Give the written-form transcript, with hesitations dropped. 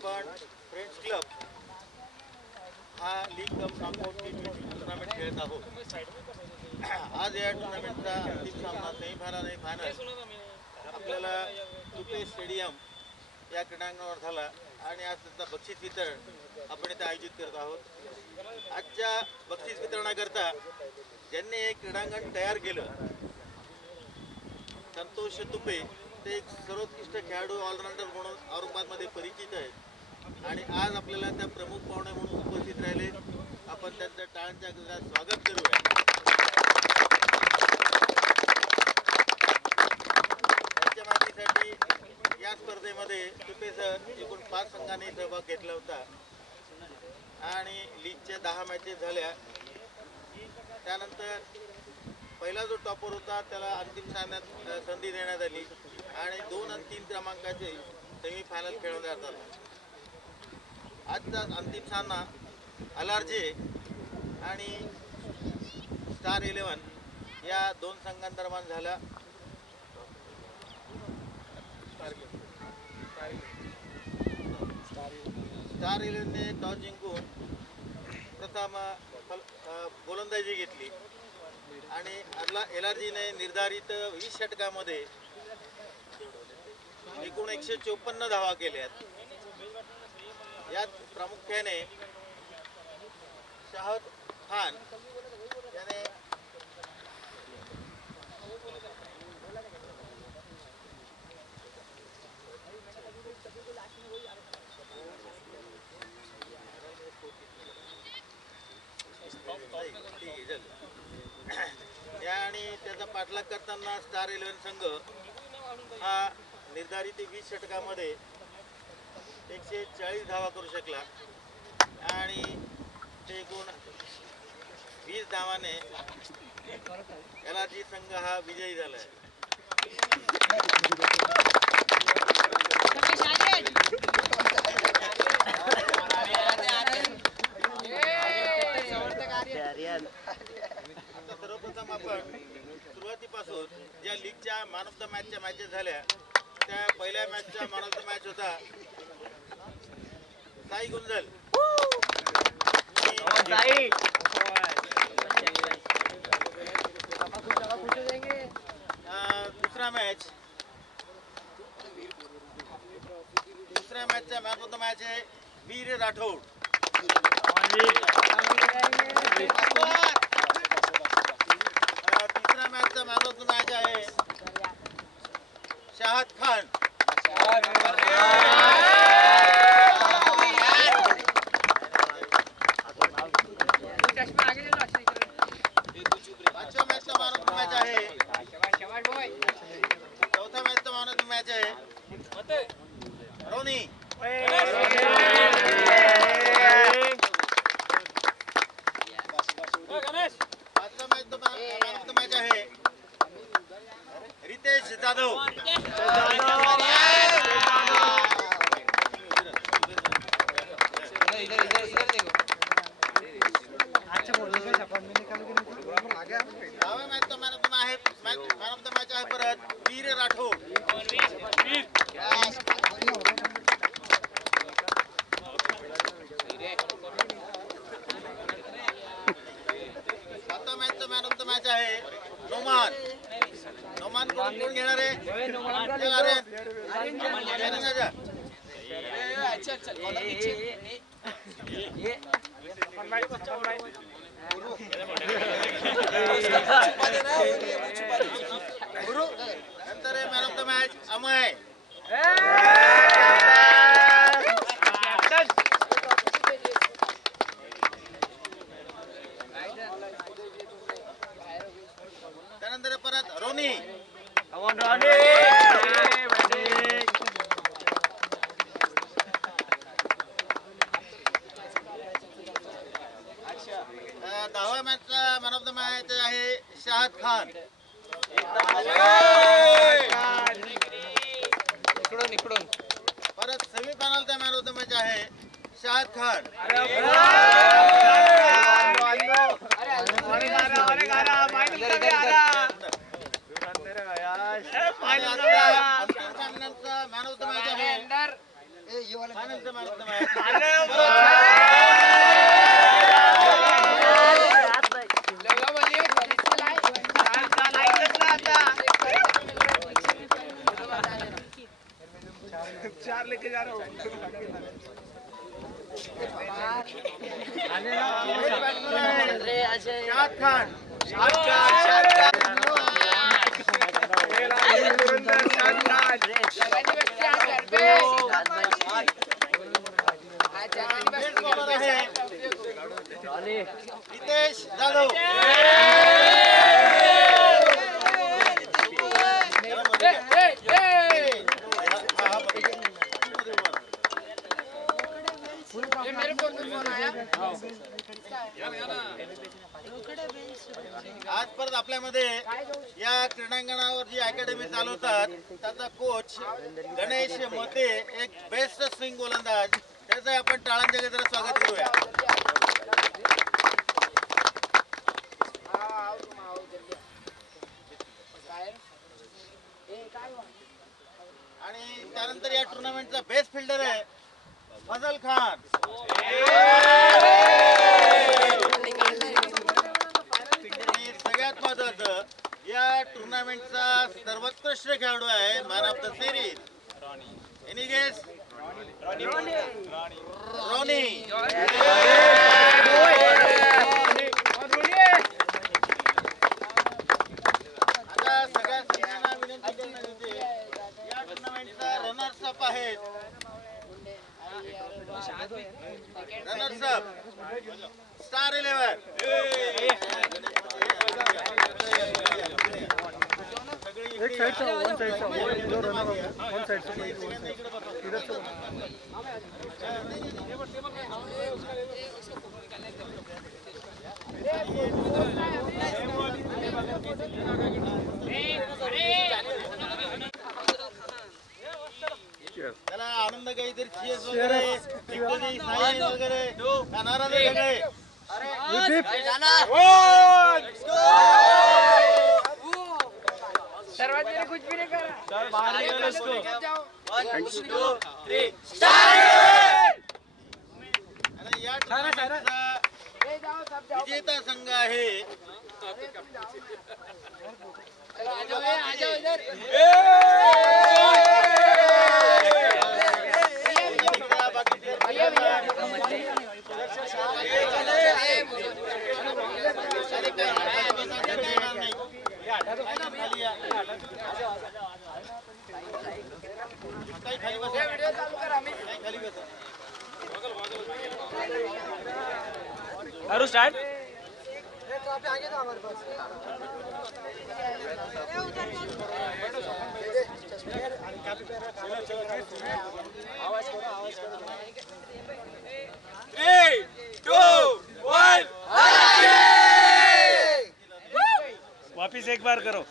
आपण friends club हा league cup knockout tournament खेळत आहोत. आज या टुर्नामेंटचा अंतिम सामना सेमीफायनल आणि फायनल आपल्याला तुपे स्टेडियम या क्रीडांगणावर झाला आणि आज त्याचा बक्षीस वितरण आपण इथे आयोजित करत आहोत. आजच्या बक्षीस वितरणाकरता ज्यांनी हे क्रीडांगण तयार केलं संतोष तुपे, ते एक सर्वोत्कृष्ट खेळाडू ऑलराऊंडर म्हणून औरंगाबादमध्ये परिचित आहेत आणि आज आपल्याला त्या प्रमुख पाहुणे म्हणून उपस्थित राहिले. आपण त्यांचं टाळ्यांच्या गजरात स्वागत करूया. त्यांच्या माहितीसाठी या स्पर्धेमध्ये तुपे सर एकूण 5 संघांनी सहभाग घेतला होता आणि लीगच्या 10 मॅचेस झाल्या. त्यानंतर पहिला जो टॉपर होता त्याला अंतिम सामन्यात संधी देण्यात आली आणि 2 आणि 3 क्रमांकाचे सेमीफायनल खेळवण्यात आला. आजचा अंतिम सामना LRJ आणि स्टार 11 या 2 संघांदरम्यान झाला. स्टार 11ने टॉस जिंकून प्रथम गोलंदाजी घेतली आणि LRJने निर्धारित 20 षटकामध्ये एकूण 154 धावा केल्यात. यात प्रामुख्याने शाहद खान याने आणि त्याचा पाठलाग करताना स्टार 11 संघ हा निर्धारित 20 षटकामध्ये 140 धावा करू शकला आणि ते एकूण 20 धावाने LRJ संघ हा विजयी झाला आहे. सर्वप्रथम आपण सुरुवातीपासून ज्या लीगच्या मॅन ऑफ द मॅचच्या मॅचेस झाल्या त्या पहिल्या मॅचचा मॅन ऑफ द मॅच होता साई गुंजल. दुसऱ्या मॅचचा मॅन ऑफ द मॅच आहे वीर राठोड. तिसऱ्या मॅचचा मॅन ऑफ द मॅच आहे शाहद खान. पाचव्या मॅचचा मॅन ऑफ द मॅच आहे चौथ्या मॅचचा मॅन ऑफ द मॅच आहे रोनी. पाचव्या मॅचचा मॅन ऑफ द मॅच आहे रितेश जाधव. दहाव्या मॅचचा मॅन ऑफ द मॅच आहे परत वीर राठोड. सातव्या मॅचचा मॅन ऑफ द मॅच आहे नोमान. नोमान कोण घेणार आहे? नंतर आहे man of the match Amay. त्यानंतर परत रोनी. दहाव्या मॅचचा मॅन ऑफ द मॅच आहे शाहद खान. परत सेमीफायनलचा मॅन ऑफ द मॅच आहे शाहद खान. चार लेके जा रहा हूँ। शाद खान रितेश जाधव आज परत आपल्यामध्ये या क्रीडांगणावर जी अकॅडमी चालवतात त्याचा कोच गणेश मते एक बेस्ट स्विंग गोलंदाज त्याचं आपण टाळांच्या गजरात स्वागत करूया. आणि त्यानंतर या टुर्नामेंटचा बेस्ट फिल्डर आहे फजल खान. आणि सगळ्यात महत्वाचं या टुर्नामेंटचा सर्वोत्कृष्ट खेळाडू आहे man of the series. Any guess? Ronnie. आता सगळ्या संघांना विनंती करण्यात येते या टुर्नामेंटचा रनर्स अप आहेत. रनर्स अप स्टार 11 एक साइड से वन साइड से जो रनर वन साइड से इधर से त्याला आनंद काहीतरी चीज वगैरे विक्टरी साईन वगैरे नाराज आहे सगळे. सर्वांनी कुछ भी नहीं करा सर बाहर निकल इसको 1 2 3 आणि या टुर्नामेंटचा विजेता संघ आहे आ जाओ इधर खाली बसा. व्हिडिओ चालू कर आम्ही खाली बसा. करो स्टार्ट आगे था हमारे पास आवाज करो 3 2 1 वापिस एक बार करो.